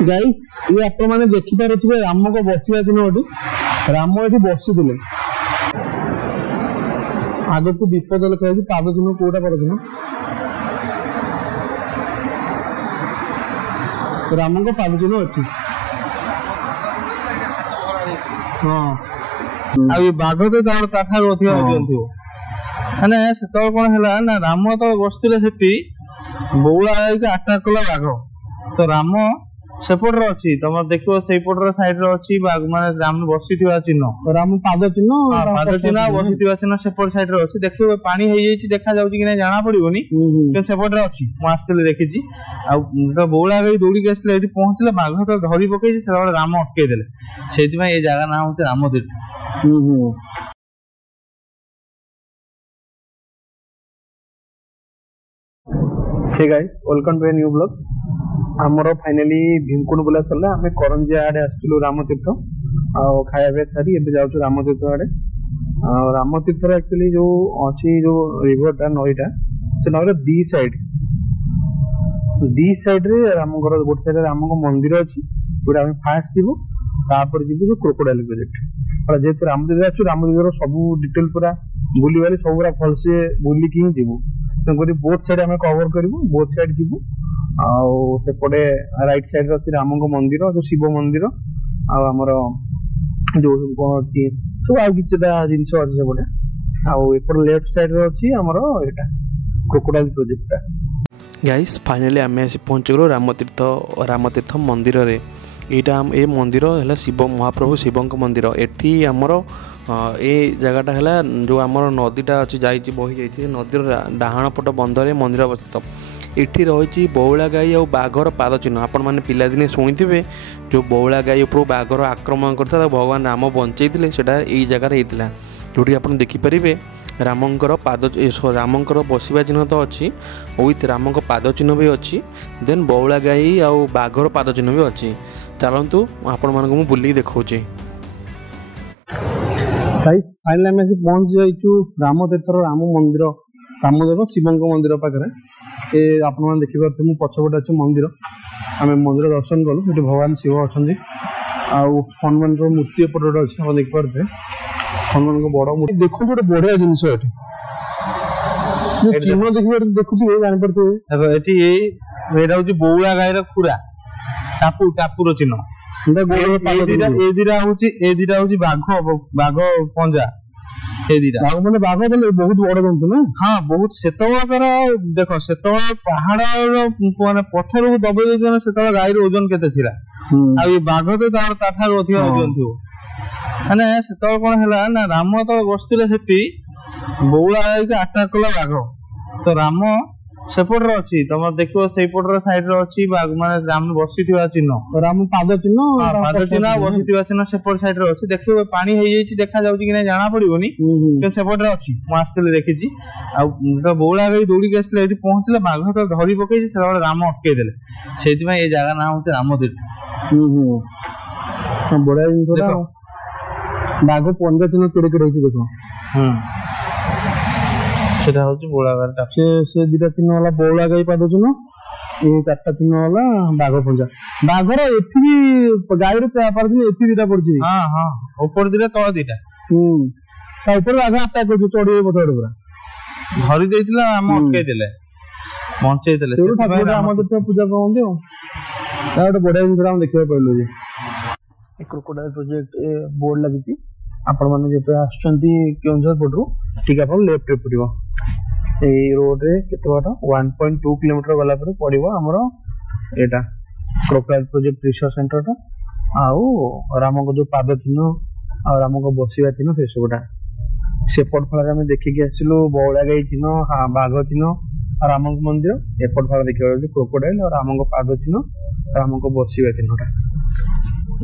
Guys ये आपण माने देखि पारुथिबे राम को बसिया दिन ओटी राम एठी बसिथिले आगो को विपद लेखा कि पाद दिन कोटा पर दिन राम को पाद दिन एठी हां आ ये बाघ तो ताठा अधिक ओजन थी माने सेतल कोन हैला ना राम तो बसथिले सेठी बौला अटैक कला बाघ तो राम सेपटर अच्छी तुम देखो सेपटर साइड रे अच्छी माने राम बसिथिबा चिन्ह राम पाद चिन्ह बसिथिबा चिन्ह सेपट साइड रे अच्छी देखियो पानी हे जाईची देखा जाउची कि नै जाना पड़िबोनी के सेपट रे अच्छी मु आस्तेले देखिची आ तो बौला गई दौड़ी के आसले एठी पहुंचले बाघ तो धरी पकेई से राम अटके देले सेति में ए जगह नाम होते Ramtirtha. Hey guys welcome to a new blog आमर फाइनाली भीमकुंड बुला सरला आमे करंजिया आडे आस्तुलु रामतीर्थ आ खाया बे सारी एबे जाउछु रामतीर्थ आडे रामतीर्थ रे एक्चुअली जो अछि जो रिवर टा नईटा से नईर दी साइड रे रामगर गोटे साइड राम को मंदिर अछि जोटा आमे फास्ट जीवो तापर जीवो जो क्रोकोडाइल प्रोजेक्ट और जेतु रामतीर्थ आछु रामतीर्थ रो सब डिटेल पूरा बुली वाली सब पूरा फल से बुली की जीवो तंकरी बोथ साइड आमे कवर करबो बोथ साइड जीवो आउ सेपटे राइट साइड अच्छी राम मंदिर जो शिव मंदिर आमर जो सब आउ कि जिनस अच्छे सेपटे आउट लेफ्ट साइड अच्छी आमर एटा क्रोकोडाइल प्रोजेक्ट गाइस फाइनली आम आसी पहुँच गलु रामतीर्थ मंदिर रे यहाँ ए मंदिर है शिव महाप्रभु शिव मंदिर एटी आमर ए जगहटा है जो आमर नदीटा अच्छी जाइए बही जाइए नदीर डाहाण पट बंधरे मंदिर अवस्थित इठी रही बौला गाई और बाघर पाद चिन्ह आपण मैंने पिलादिने शुणी जो बौला गाई उपर बाघर आक्रमण करता भगवान राम बंचई से जगार होता जोटी आप देखिपारे रामंकर पाद रामंकर बसवा चिन्ह तो अच्छी विथ राम पाद चिन्ह भी अच्छी देन बौला गाई और बाघर पाद चिन्ह भी अच्छी चलतु आपण मानक बुलिक देखौचे गाइस फाइनली आमे पहुंच जाइछु रामतीर्थर राम मंदिर रामदेव शिवंक मंदिर पाखरे ए आपण मान देखि पारथि मु पछपटे अछि मंदिर आमे मंदिर दर्शन कलु एठी भगवान शिव अछंदी आ हनुमान रो मूर्ति एपटे अछि हम देख पारथे हनुमान को बड़ मूर्ति देखु गोटे बढ़िया जिंस एठी चिन्ह देखि देखुथि जानि पारथे एठी एटा होची बौला गाईर खुरा टापुर चिन्ह एदिरा होची बाघ पंजा एदिरा माने बाघ देले बहुत बड़ जंतु ना हां बहुत सेतवर देखो सेतवर पहाड़ माने पत्थर को दबे देना सेतवर गाईर ओजन केते थिला आ ये बाघ तो ताठा अधिक ओजन थियो माने सेतवर कोन हैला ना राम तो बसथिले सेठी बौला अटैक कला बाघ तो राम सेपटर अच्छी तुम देखो सेपटर साइड रे अच्छी माने राम बसिथिबा चिन्ह राम पाद चिन्ह बसिथिबा चिन्ह सेपट साइड रे अच्छी देखियो पानी हे जाईची देखा जाउची कि नै जाना पड़िबोनी के सेपट रे अच्छी मु आस्तेले देखिची आ तो बौला गई दौड़ी के आसले एठी पहुंचले बाघ तो धरी पकेई से राम अटके देले सेति में ए जगह नाम होते राम तीर्थ। बड़ा जिंस बाघ पंजा चिन्ह केड़े केड़े होची देखो सेटा होची बौला गाई से दिटा चिन्ह वाला बौला गाई पाद चिन्ह ए चारटा चिन्ह वाला बाघ पंजा बाघर एठी भी गाई रे पार दिन एठी दिटा पड़ची हां हां ऊपर दिटा तळ दिटा ता ऊपर बाघ अटैक कर चढ़ी पथड़ पूरा धरी देइतिला हम अटके देले बंचै देले से ठाकुर हम तो पूजा करंदे हो ता गोटे बढ़िया जिंस हम देखिबा पड़लो जे क्रोकोडाइल प्रोजेक्ट बोर्ड लागिची आपण माने जेते आछंती केउंझर पटरू ठीक आपण लेफ्ट रे पड़िबो ए रोड रे केते बाटा 1.2 किलोमीटर वाला पर पड़िबो हमरो एटा क्रोकोडाइल प्रोजेक्ट रिसर्च सेंटर टा आउ राम को जो पाद चिन्ह आ राम को बसिवा चिन्ह से सबटा सेपट फळ रे हम देखि के आसिलो बौला गाई चिन्ह बाघ चिन्ह राम मंदिर एपट फळ देखिबा क्रोकोडाइल और राम को पाद चिन्ह राम को बसिवा चिन्हटा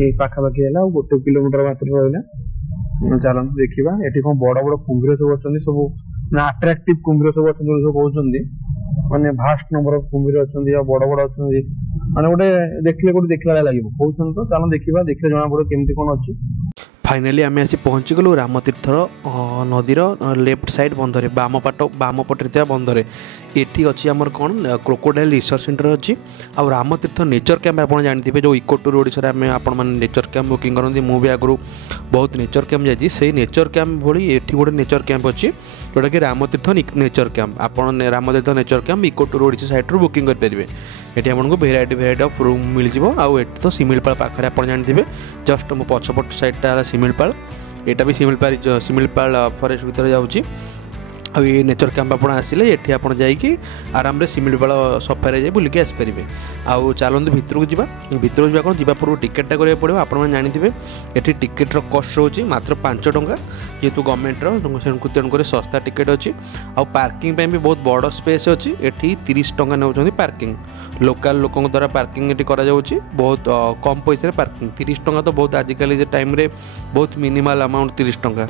ये पाखा पाखी है 1 किलोमीटर मात्र रहला चलन देखिबा एठी कोन बड़ बड़ कुंभीर सब अछंदी सब ना अट्रैक्टिव कुंभीर सब अछंदी सब कहउछंदी माने भास्ट नंबर ऑफ कुंभीर अछंदी आ बड़ बड़ अछंदी माने गोटे देखले गोटे देखला लागिबो कहउछन तो चलन देखिबा देखले जणा पड़ो केमती कोन अछि फाइनाली आम आसी पहुँचीगलु रामतीर्थर नदीर लेफ्ट साइड बंधरे बाम पटे थिया बंधरे एटी अच्छी आमर कौन क्रोकोडाइल रिसर्च सेंटर अच्छी आ रामतीर्थ नेचर कैंप आप जानते जो इको टूर ओडिशा आम आपण मैंने नेचर कैंप बुकिंग करती मुझे आगु बहुत नेचर कैंप जाइए से नेचर कैंप भाई एटी गोटे नेचर कैंप अच्छी जोटा कि रामतीर्थ नेचर कैंप आप Ramtirtha nature camp eco tour Odisha site booking करेंगे ये आपको भेराइटी ऑफ रूम मिल जाव आउ तो सिमिलपाल पाखे आप जानते जस्ट मो पछपट साइडटा सिमिलपाल यहाँ भी सिमिलपाल फरेस्ट भितर जाऊँगी ये नेचर कैंप आप आसिले ये आप आराम से सिमिलपाल सफारे जाए बुलिक आसपारे आउ चलते भितर को जा कौन जा पूर्व टिकेटा करा पड़ो आप जानते ये टिकेटर कस्ट रोचे मात्र 5 टंका जेहेतु गवर्नमेंट तेणुक सस्ता टिकेट अच्छी आउ पार्किंग भी बहुत बड़ स्पेस अच्छी ये 30 टंका नौ पार्किंग लोकल लोकों द्वारा पार्किंग ये करा बहुत कम पैसा पार्किंग 30 टंका तो बहुत आजिकल टाइम रे बहुत मिनिमल अमाउंट 30 टंका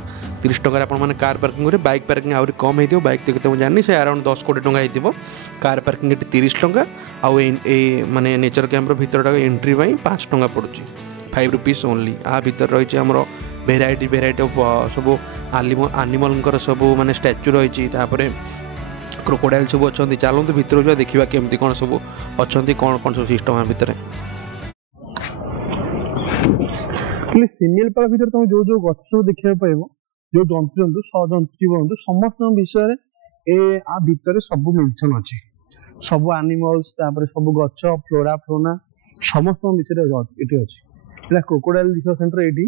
आप कार पार्किंग करें बाइक पार्किंग आहरी कम हो बाइक तो मुझे जानी से अराउंड 10 कोटी टंका हो कार पार्किंग ये 30 टंका आउ माने नेचर कैंपर भितर एंट्री 5 टंका पड़ू 5 रुपीज ओनली आ भितर रही आमर भेराइटी ऑफ सब एनिमल सब माने स्टैच्यू रही क्रोकोडाइल सब अच्छा चलते भितर जा देखा केमती कौन सब अच्छा कौन कौन सब सिस्टम भितर सिमिलपाल भितर तुम जो गछ सब देखा पाइब जो जंतु जंतु सजंतु बनतु समस्त विषय ए आ भितर सब मेंशन अच्छी सब एनिमल्स सब गछ फ्लोरा फ्लोना समस्त विषय ये अच्छी क्रोकोडाइल रिसर्च सेंटर ये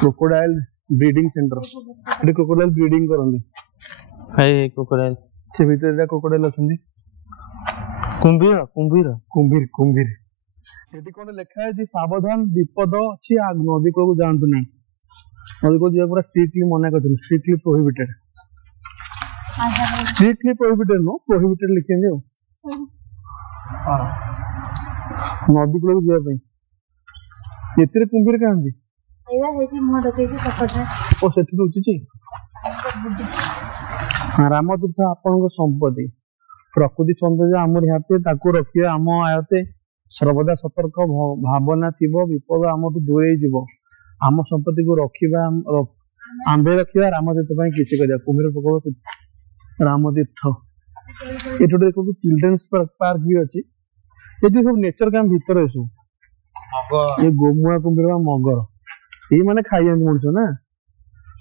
क्रोकोडाइल ब्रीडिंग सेंटर ये क्रोकोडाइल ब्रीडिंग करते क्रोकोडाइल से भितर क्रोकोडाइल अच्छा कुंभीर कुंभीर कुंभीर कुंभीर ये कौन लिखा है सावधान विपद अच्छी नदी कूल को जातु ना नदी को पूरा स्ट्रिक्टली मना कर स्ट्रिक्टली प्रोहिबिटेड नो प्रोहिबिटेड लिखेंगे नदी कूल को जावाई ये कुंभीर कहां रामतीर्थ आपण संपत्ति प्रकृति सौंदर्य आम हाथे रखिए आम आयते सर्वदा सतर्क भावना थी विपद आम दूरे जीव आम संपत्ति को रखा आंबे रखा रामतीर्थ किसी कर कुम्भीर प्रकल्प रामतीर्थ ये देखो चिल्ड्रेन्स पार्क भी अच्छी ये सब नेचर कैंप भितर सब ये गोमुआ कुम्भीर मगर ये मैंने खाई मनुष्य ना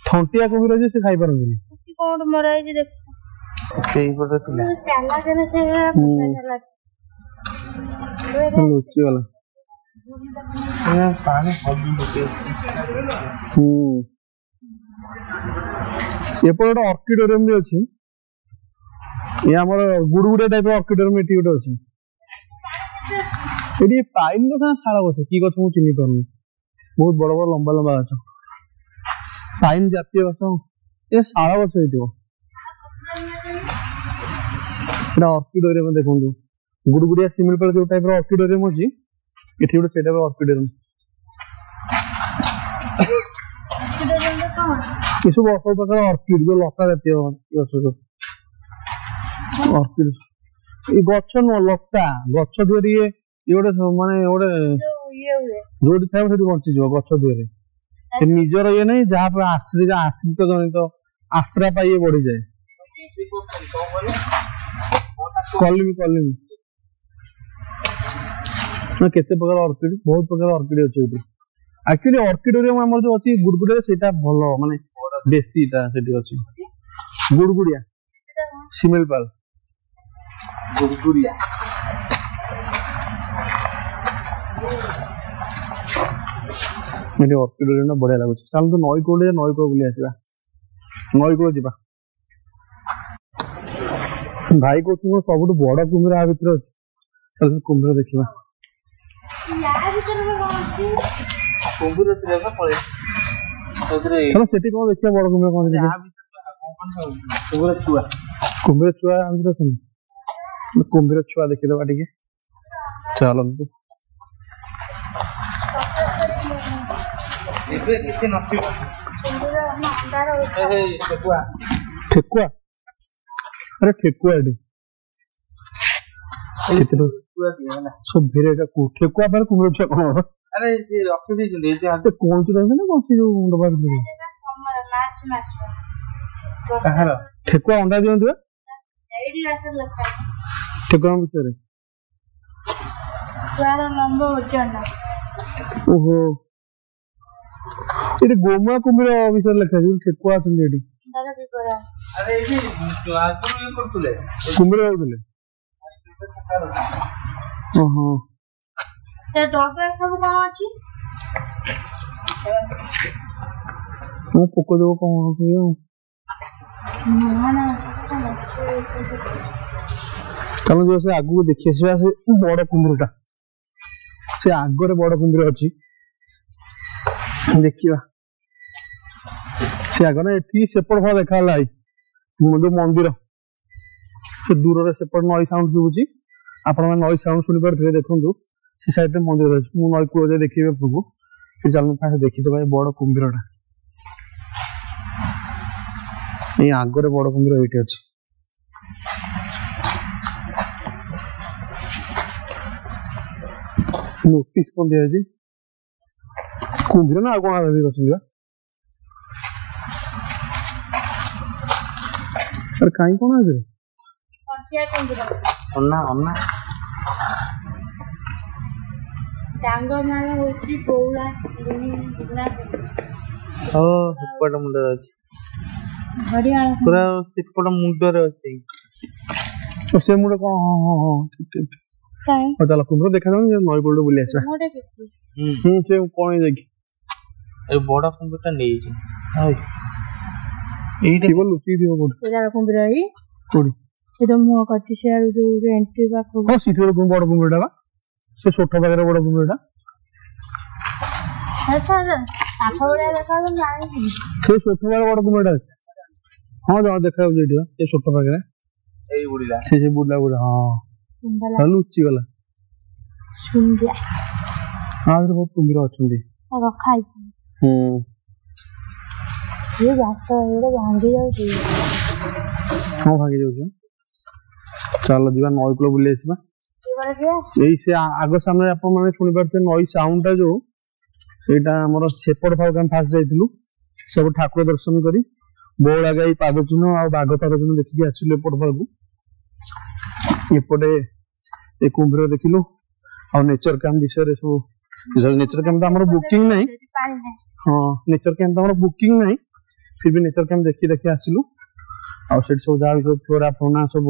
थंटिया कुम्भीर से खाई पारती लुचिगला एपटे ऑर्किडोरियम भी अच्छी ये आमर गुड़गुड़िया टाइप ऑर्किडोरियम ये गोटे अच्छी ये पाइन तो शाला गछ कि गछ मुझे चिन्ह पार बहुत बड़ बड़ लंबा लंबा गछ पाइन जातीय गछ ये शाला गछ हो ऑर्किडोरियम देखो गुड़गुड़िया सिमिलपाल जो टाइप ऑर्किडोरियम अच्छी ये गोटे से टाइप ऑर्किडोरियम ये सब सब प्रकार ऑर्किड जो लता जातीय ऑर्किड ये गछ न लता गछ दुआरी ये गोटे माने गोटे जो थाए से बंची गछ दुआरी से निजर ये नहीं जहाँ पे आश्रित जनित आश्रा पाई बढ़ी जाए कलिमी कलिमी केते प्रकार ऑर्किड बहुत प्रकार ऑर्किड अच्छी एक्चुअली ऑर्किडोरियम आमर जो अच्छी गुड़गुड़िया सेटा भल माने देसीटा सेठी अच्छी गुड़गुड़िया सिमिलपाल गुड़गुड़िया ये ऑर्किडोरियम बढ़िया लगुच चल तो नई कूल बुली आसवा नई कूल जा भाई कहूँ सब बड़ कुम्भीर आ भर अच्छी चल कुम्भीर देखा चलो सेठी कौन देखिए बड़ कुम्भीर कौन कुम्भीर छुआ कुम्भीर छुआ देखीदे टे चलतु ठेकुआ अरे ठेकुआ सब भेरे ठेकुआ पर कुम्भीर छुआ कौन ଆରେ ସେ ରଖି ଦେଇଛନ୍ତି ଏଠି ସେ କଇଁଚି ରହିছে ନା କଣ ସେ ଯୋଉ ମୁଣ୍ଡ ପାଖରେ କାହାର ଠେକୁଆ ଅଣ୍ଡା ଦିଅନ୍ତି ବା ଠେକୁଆ ଭିତରେ ଓହୋ ଏଠି ଗୋମା କୁମ୍ଭୀର ବିଷୟରେ ଲେଖା ଅଛି ଠେକୁଆ ଅଛନ୍ତି ଏଠି ଆରେ ଏଠି ଆଗରୁ ଇଏ କରୁଥିଲେ କୁମ୍ଭୀର ରହୁଥିଲେ ଓହୋ ମୁଁ ପୋକ ଦେବ କଣ ହୁଏ ଆଉ ଚାଲ ଯିବା ସେ ଆଗକୁ ଦେଖି ଆସିବା ସେ ବଡ କୁମ୍ଭୀରଟା ସେ ଆଗରେ ବଡ କୁମ୍ଭୀର ଅଛି ଦେଖିବା ସେ ଆଗ ନା ଏଠି ସେପଟ ଭଲ ଦେଖାଗଲା ଯୋଉ ମନ୍ଦିର ସେ ଦୂରରେ ସେପଟ ନଈ ସାଉଣ୍ଡ ଶୁଭୁଛି ଆପଣମାନେ ନଈ ସାଉଣ୍ଡ ଶୁଣିପାରୁଥିବେ ଦେଖନ୍ତୁ ସେ ସାଇଡରେ ମନ୍ଦିର ଅଛି ମୁଁ ନଈ କୂଳ ଯାଇ ଦେଖିବି ଆପଣଙ୍କୁ ସେ ଚାଲନ୍ତୁ ଫାଷ୍ଟ ଦେଖିଦେବା ଏ ବଡ କୁମ୍ଭୀରଟା ଏଇ ଆଗରେ ବଡ କୁମ୍ଭୀର ଏଇଠି ଅଛି ନୋଟିସ କଣ ଦିଆଯାଇଛି କୁମ୍ଭୀର ନା ଆଉ କଣ ଅଛନ୍ତି ବା ଆରେ କାହିଁ କଣ ଅଛି ଅନା ଅନା ସେପଟ ମୁଣ୍ଡରେ ଅଛି ପୁରା ସେପଟ ମୁଣ୍ଡରେ ଅଛି ସେ ମୁଣ୍ଡ କଣ ହଁ ଠିକ ଠିକ ଚାଲ କୁମ୍ଭୀର ଦେଖାଯାଉନି ନଈ କୂଳ ବୁଲି ଆସିବା ସେ କଣ ଯାଇକି ଏ ବଡ କୁମ୍ଭୀରଟା ନେଇଛି ଏଇଠି ଲୁଚିକି ଥିବ କୋଉଠି କୁମ୍ଭୀର କୋଉଠି ସେ ମୁହଁ କରିଛି ସିଆଡୁ ଯୋଉ ଏଣ୍ଟ୍ରି ପାଖକୁ ହଁ ସେଠି ଗୋଟେ ବଡ କୁମ୍ଭୀରଟା ବା ସେ ଛୋଟ ପାଖରେ ବଡ କୁମ୍ଭୀରଟା ସେ ଛୋଟ ପାଖରେ ବଡ କୁମ୍ଭୀରଟା ଅଛି ହଁ ଯାଅ ଦେଖାଯାଉଛି ଏଇଠି ସେ ଛୋଟ ପାଖରେ ଏଇ ବୁଡିଲା ସେ ବୁଡା ହଁ ଲୁଚି ଗଲା ହଁ ବହୁତ କୁମ୍ଭୀର ଅଛନ୍ତି ରଖା ହେଇଛି ଭାଙ୍ଗି ଯାଉଛି ହଁ ଭାଙ୍ଗି ଯାଉଛି ଚାଲ ଯିବା ନଈ କୂଳ ବୁଲି ଆସିବା ଏଇ ସେ ଆଗ ସାମ୍ନାରେ ଆପଣ ମାନେ ଶୁଣିପାରୁଥିବେ ନଈ ସାଉଣ୍ଡ ଟା ଯୋଉ ସେଇଟା ଆମର ସେପଟ ଭାଗକୁ ଆମେ ଫାଷ୍ଟ ଯାଇଥିଲୁ ସବୁ ଠାକୁର ଦର୍ଶନ କରି ବଉଳା ଗାଈ ପାଦ ଚିହ୍ନ ଆଉ ବାଘ ପାଦ ଚିହ୍ନ ଦେଖିକି ଆସିଲୁ ଏପଟ ଭାଗକୁ ଏପଟେ ଏ କୁମ୍ଭୀର ଦେଖିଲୁ ଆଉ ନେଚର କ୍ୟାମ୍ପ ବିଷୟରେ ସବୁ ନେଚର କ୍ୟାମ୍ପ ତ ଆମର ବୁକିଂ ନାହିଁ ହଁ ନେଚର କ୍ୟାମ୍ପ ତ ଆମର ବୁକିଂ ନାହିଁ फिर भी नेचर कैंप देखी आसिलु आउ सेठ सब जहाँ फ्लोरा फौना सब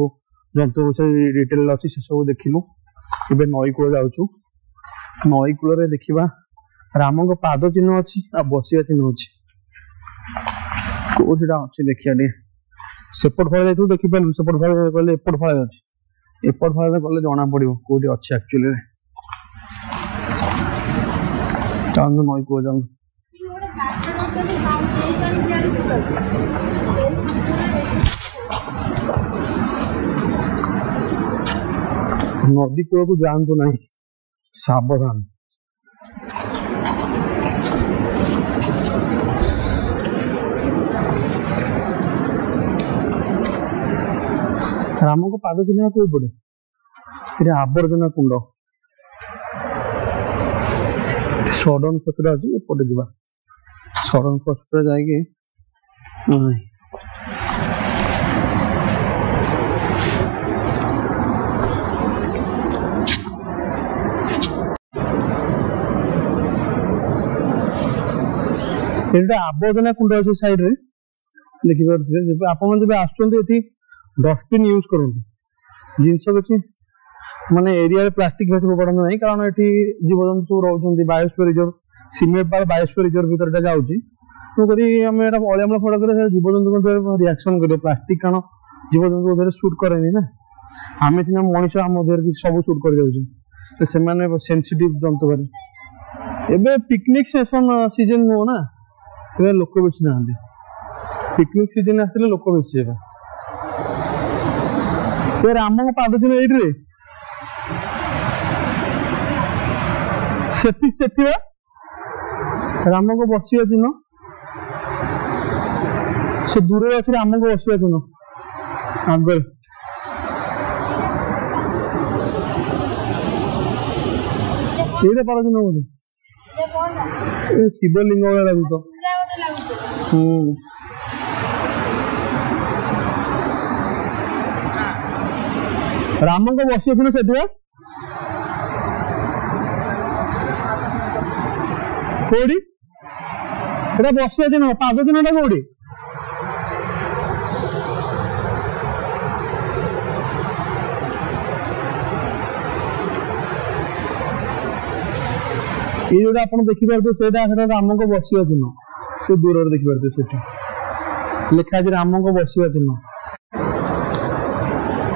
जंतु विषय डिटेल अच्छी से सब देखिलु ए नई कूल जाऊँ नई कूल देखा राम पाद चिन्ह अच्छी आ बसिया चिन्ह अच्छी कौटा अच्छी देखिया सेपट फल जाइए देखिपार सेपट फल गले एपट फल अच्छी एपट फल गले जना पड़ो कौटी अच्छी एक्चुअली चाहूँ नई कूल जाऊँ नदी कूल को जानतु नहीं सावधान राम को पाद चिन्ह कौ पड़े ये आवर्जना कुंड सडन खतरा अच्छी एपटे जा सडन खतरा जाए आवर्जना कुंड अच्छे साइड रे देखिए आप डस्टबिन यूज करते जिनस किसी माने एरिया प्लास्टिक फैस फोड़ा ना कारण ये जीवजंतु रोच बायोस्फीयर रिजर्व सीमेंट पार बायोस्फीयर रिजर्व भर जाऊँगी तेणुक आम अलियाम फड़ा कर जीवजंतु रिएक्शन कर प्लास्टिक कारण जीवजंतु सुट करे ना आम सीना मनीष आम सब सुट कर सेंसिटिव जंतु भाई पिकनिक सेसन सीजन नुह ना लोक बेसी ना पिकनिक सीजन आसले लोक बेसी हे राम पाद चिन्ह ये राम को बसिया चिन्ह से दूर अच्छे राम को बसिया चिन्ह आगे ये पाद चिन्ह बोले ଶିବଲିଙ୍ଗ ଭଳିଆ ଲାଗୁଛି ତ। ରାମଙ୍କ ବସିଯାଇଥିଲେ ସେଠି କୋଉଠି ଏଟା ବସିବା ଚିହ୍ନ ପାଦ ଚିହ୍ନଟା କୋଉଠି? ये जोटा आप देखिपे से राम को बसवा चिन्ह से दूर देखिपे से लिखा है राम को बसवा चिन्ह।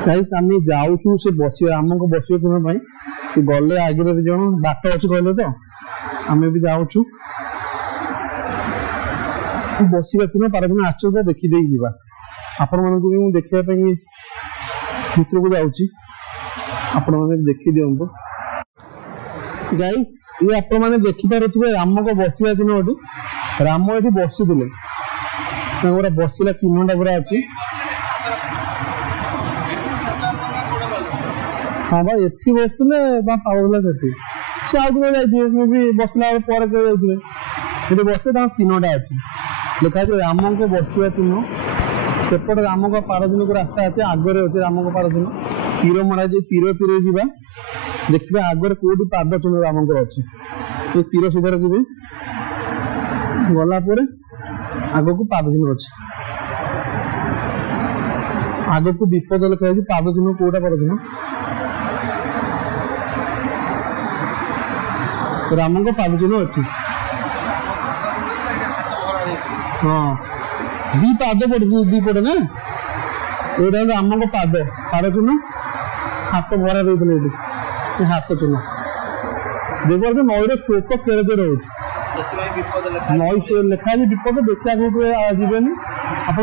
गाइस आम जाऊँ से बस राम को बसवा चिन्ह गले आगे जन बाट अच्छे कहले तो आम भी जाऊँ बसवा चिन्ह पारदिन आश्चर्य देखीदे जा आपण मानक भी देखापी भितर को जाऊँगी आपण मैंने देखी दिंतु। गाइस ये आप देखिपे राम को बसवा चिन्ह ये राम ये बसी गोटे बसला चिन्हटा पूरा अच्छी। हाँ भाई ये बसुले पाला से आगे जाइए भी बसला पर जाइए बसे चिन्हटा अच्छी लिखा है राम को बसवा चिन्ह। सेपट राम का पारदिन को रास्ता अच्छे आगे अच्छे राम को पारदिन तीर मरा जाए तीर तीर जा देखिए आगे कौटी पाद चिन्ह राम को अच्छे ये तीर सुधार जी गलापर आग को पाद चिन्ह अच्छे आग को विपद लिखा है पाद चिन्ह कौटा पाद चिन्ह राम को पाद चिन्ह अच्छी। हाँ दी पाद पड़े दी पड़े ना ये राम को पाद पाद चिन्ह हाथ भरा देते हाथ चिन्ह देखो नईर स्रोत केड़े केड़े रोज नई लिखा है विपद बेसी आगे जीवेनि आप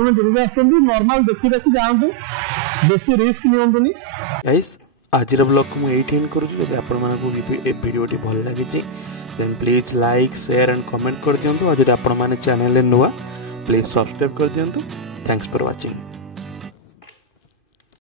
नॉर्मल देखी देखी जातु बेसी रिस्क नियंतुनी। गाइस आज ब्लॉग को मुझे एंड करुँच जब आपड़ी भल लगी then please like share and comment कर दिंतु और जब आपण मैंने चैनल नुआ प्लीज सब्सक्राइब कर दिंतु। Thanks for watching.